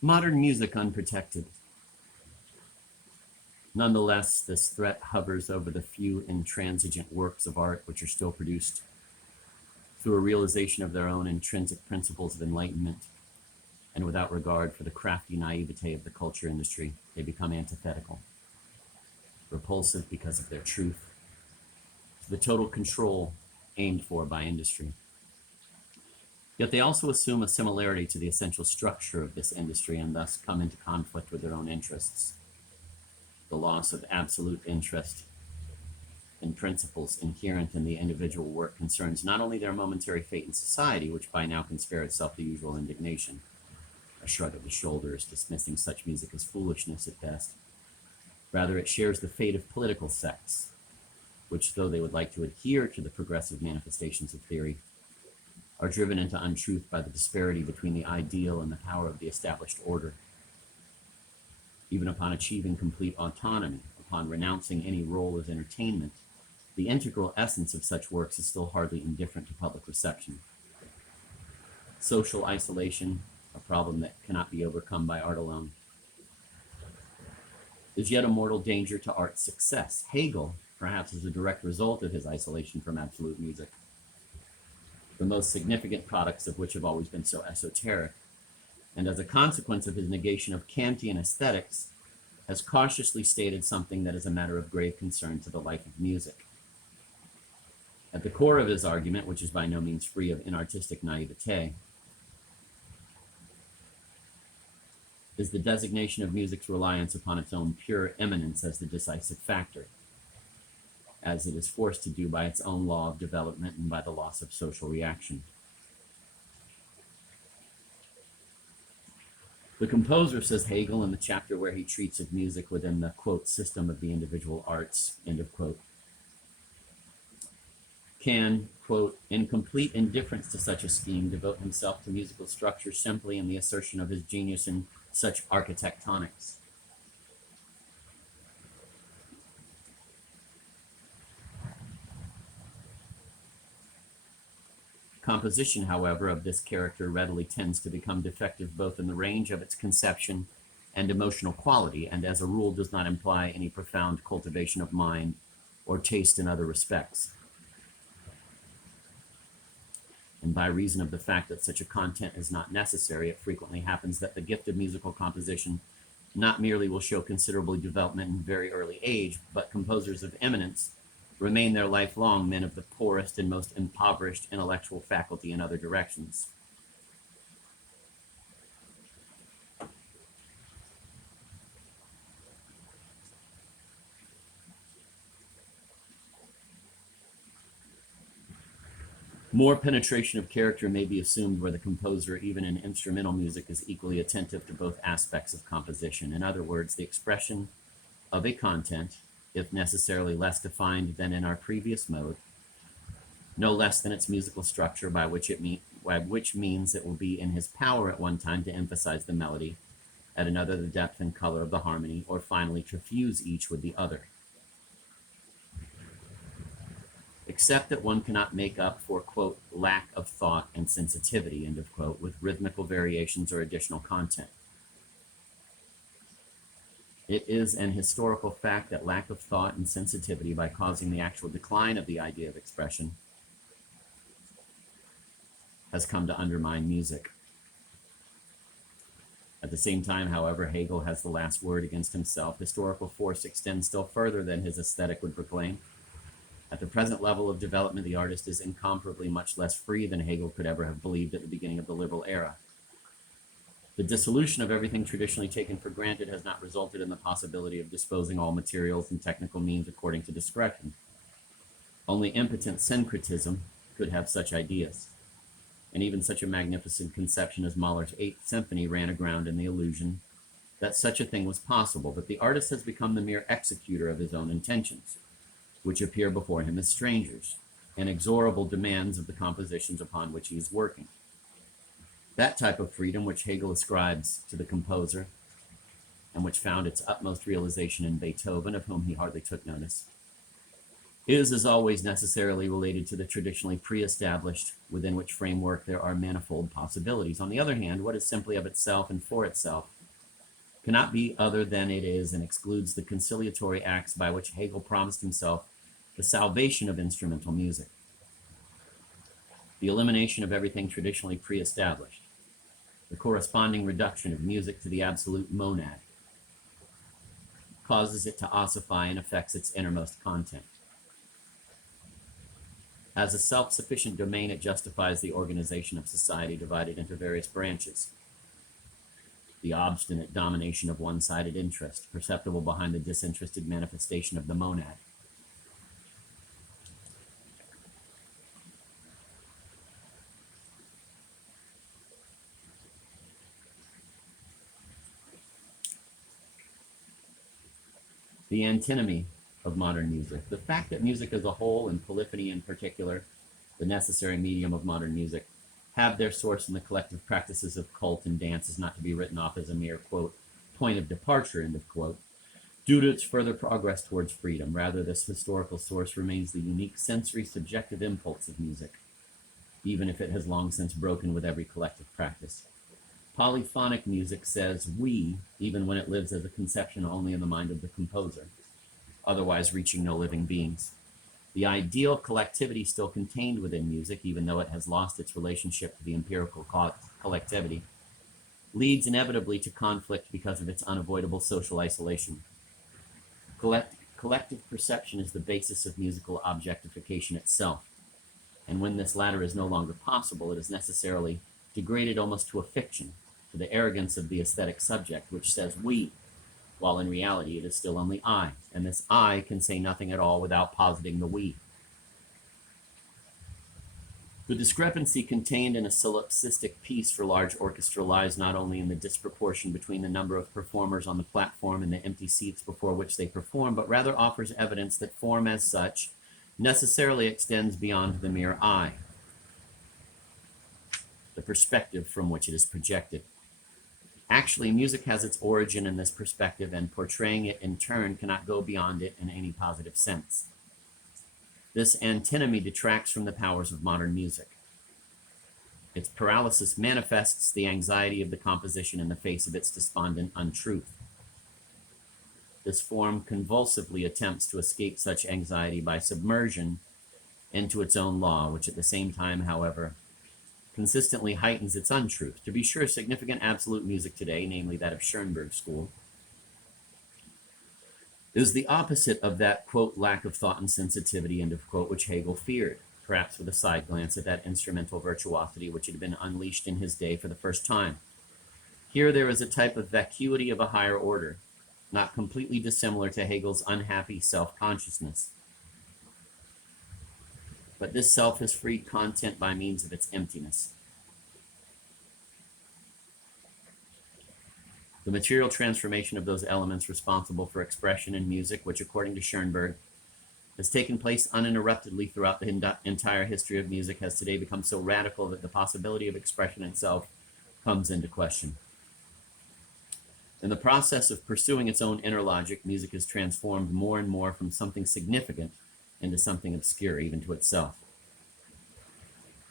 Modern music unprotected. Nonetheless, this threat hovers over the few intransigent works of art which are still produced through a realization of their own intrinsic principles of enlightenment, and without regard for the crafty naivete of the culture industry, they become antithetical, repulsive because of their truth, to the total control aimed for by industry. Yet they also assume a similarity to the essential structure of this industry and thus come into conflict with their own interests. The loss of absolute interest in principles inherent in the individual work concerns not only their momentary fate in society, which by now can spare itself the usual indignation, a shrug of the shoulders dismissing such music as foolishness at best. Rather, it shares the fate of political sects, which, though they would like to adhere to the progressive manifestations of theory, are driven into untruth by the disparity between the ideal and the power of the established order. Even upon achieving complete autonomy, upon renouncing any role as entertainment, the integral essence of such works is still hardly indifferent to public reception. Social isolation, a problem that cannot be overcome by art alone, is yet a mortal danger to art's success. Hegel, perhaps as a direct result of his isolation from absolute music, the most significant products of which have always been so esoteric, and as a consequence of his negation of Kantian aesthetics, has cautiously stated something that is a matter of grave concern to the life of music. At the core of his argument, which is by no means free of inartistic naivete, is the designation of music's reliance upon its own pure eminence as the decisive factor, as it is forced to do by its own law of development and by the loss of social reaction. The composer, says Hegel in the chapter where he treats of music within the, quote, system of the individual arts, end of quote, can, quote, in complete indifference to such a scheme, devote himself to musical structure simply in the assertion of his genius in such architectonics. Composition, however, of this character readily tends to become defective both in the range of its conception and emotional quality, and as a rule does not imply any profound cultivation of mind or taste in other respects. And by reason of the fact that such a content is not necessary, it frequently happens that the gift of musical composition not merely will show considerable development in very early age, but composers of eminence remain their lifelong men of the poorest and most impoverished intellectual faculty in other directions. More penetration of character may be assumed where the composer, even in instrumental music, is equally attentive to both aspects of composition. In other words, the expression of a content, if necessarily less defined than in our previous mode, no less than its musical structure, by which means it will be in his power at one time to emphasize the melody, at another the depth and color of the harmony, or finally to fuse each with the other. Except that one cannot make up for, quote, lack of thought and sensitivity, end of quote, with rhythmical variations or additional content. It is an historical fact that lack of thought and sensitivity, by causing the actual decline of the idea of expression, has come to undermine music. At the same time, however, Hegel has the last word against himself. Historical force extends still further than his aesthetic would proclaim. At the present level of development, the artist is incomparably much less free than Hegel could ever have believed at the beginning of the liberal era. The dissolution of everything traditionally taken for granted has not resulted in the possibility of disposing all materials and technical means according to discretion. Only impotent syncretism could have such ideas. And even such a magnificent conception as Mahler's Eighth Symphony ran aground in the illusion that such a thing was possible, but the artist has become the mere executor of his own intentions, which appear before him as strangers, inexorable demands of the compositions upon which he is working. That type of freedom which Hegel ascribes to the composer, and which found its utmost realization in Beethoven, of whom he hardly took notice, Is, as always, necessarily related to the traditionally pre-established, within which framework there are manifold possibilities. On the other hand, what is simply of itself and for itself cannot be other than it is, and excludes the conciliatory acts by which Hegel promised himself the salvation of instrumental music. The elimination of everything traditionally pre-established, the corresponding reduction of music to the absolute monad, causes it to ossify and affects its innermost content. As a self-sufficient domain, it justifies the organization of society divided into various branches. The obstinate domination of one-sided interest, perceptible behind the disinterested manifestation of the monad. The antinomy of modern music. The fact that music as a whole, and polyphony in particular, the necessary medium of modern music, have their source in the collective practices of cult and dance is not to be written off as a mere, quote, point of departure, end of quote, due to its further progress towards freedom. Rather, this historical source remains the unique sensory subjective impulse of music, even if it has long since broken with every collective practice. Polyphonic music says we, even when it lives as a conception only in the mind of the composer, otherwise reaching no living beings. The ideal collectivity still contained within music, even though it has lost its relationship to the empirical collectivity, leads inevitably to conflict because of its unavoidable social isolation. Collective perception is the basis of musical objectification itself, and when this latter is no longer possible, it is necessarily degraded almost to a fiction, to the arrogance of the aesthetic subject, which says we, while in reality it is still only I, and this I can say nothing at all without positing the we. The discrepancy contained in a solipsistic piece for large orchestra lies not only in the disproportion between the number of performers on the platform and the empty seats before which they perform, but rather offers evidence that form as such necessarily extends beyond the mere I, the perspective from which it is projected. Actually, music has its origin in this perspective, and portraying it in turn cannot go beyond it in any positive sense. This antinomy detracts from the powers of modern music. Its paralysis manifests the anxiety of the composition in the face of its despondent untruth. This form convulsively attempts to escape such anxiety by submersion into its own law, which at the same time, however, consistently heightens its untruth. To be sure, significant absolute music today, namely that of Schoenberg's school, is the opposite of that, quote, lack of thought and sensitivity, end of quote, which Hegel feared, perhaps with a side glance at that instrumental virtuosity which had been unleashed in his day for the first time. Here there is a type of vacuity of a higher order, not completely dissimilar to Hegel's unhappy self-consciousness. But this self has freed content by means of its emptiness. The material transformation of those elements responsible for expression in music, which according to Schoenberg has taken place uninterruptedly throughout the entire history of music, has today become so radical that the possibility of expression itself comes into question. In the process of pursuing its own inner logic, music is transformed more and more from something significant into something obscure, even to itself.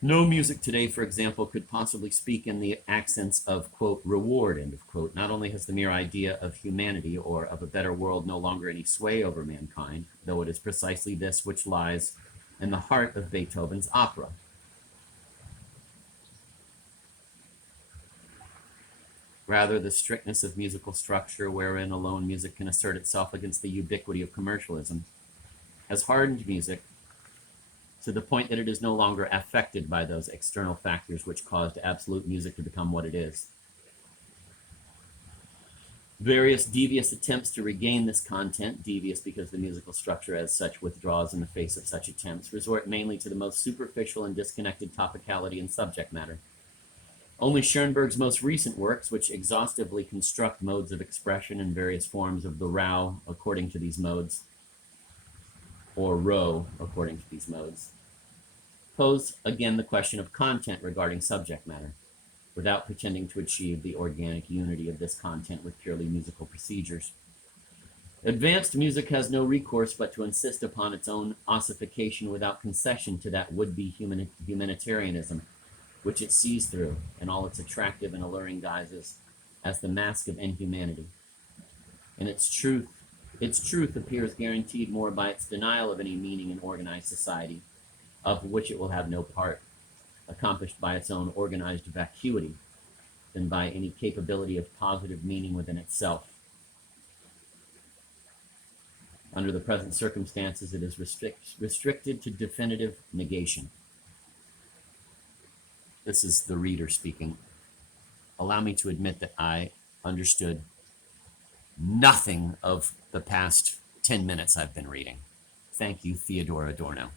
No music today, for example, could possibly speak in the accents of, quote, reward, end of quote. Not only has the mere idea of humanity or of a better world no longer any sway over mankind, though it is precisely this which lies in the heart of Beethoven's opera. Rather, the strictness of musical structure, wherein alone music can assert itself against the ubiquity of commercialism, has hardened music to the point that it is no longer affected by those external factors which caused absolute music to become what it is. Various devious attempts to regain this content, devious because the musical structure as such withdraws in the face of such attempts, resort mainly to the most superficial and disconnected topicality and subject matter. Only Schoenberg's most recent works, which exhaustively construct modes of expression and various forms of the row according to these modes, or row according to these modes, pose again the question of content regarding subject matter, without pretending to achieve the organic unity of this content with purely musical procedures. Advanced music has no recourse but to insist upon its own ossification without concession to that would-be humanitarianism which it sees through in all its attractive and alluring guises as the mask of inhumanity. And its truth appears guaranteed more by its denial of any meaning in organized society, of which it will have no part, accomplished by its own organized vacuity, than by any capability of positive meaning within itself. Under the present circumstances, it is restricted to definitive negation. This is the reader speaking. Allow me to admit that I understood nothing of the past 10 minutes I've been reading. Thank you, Theodore Adorno.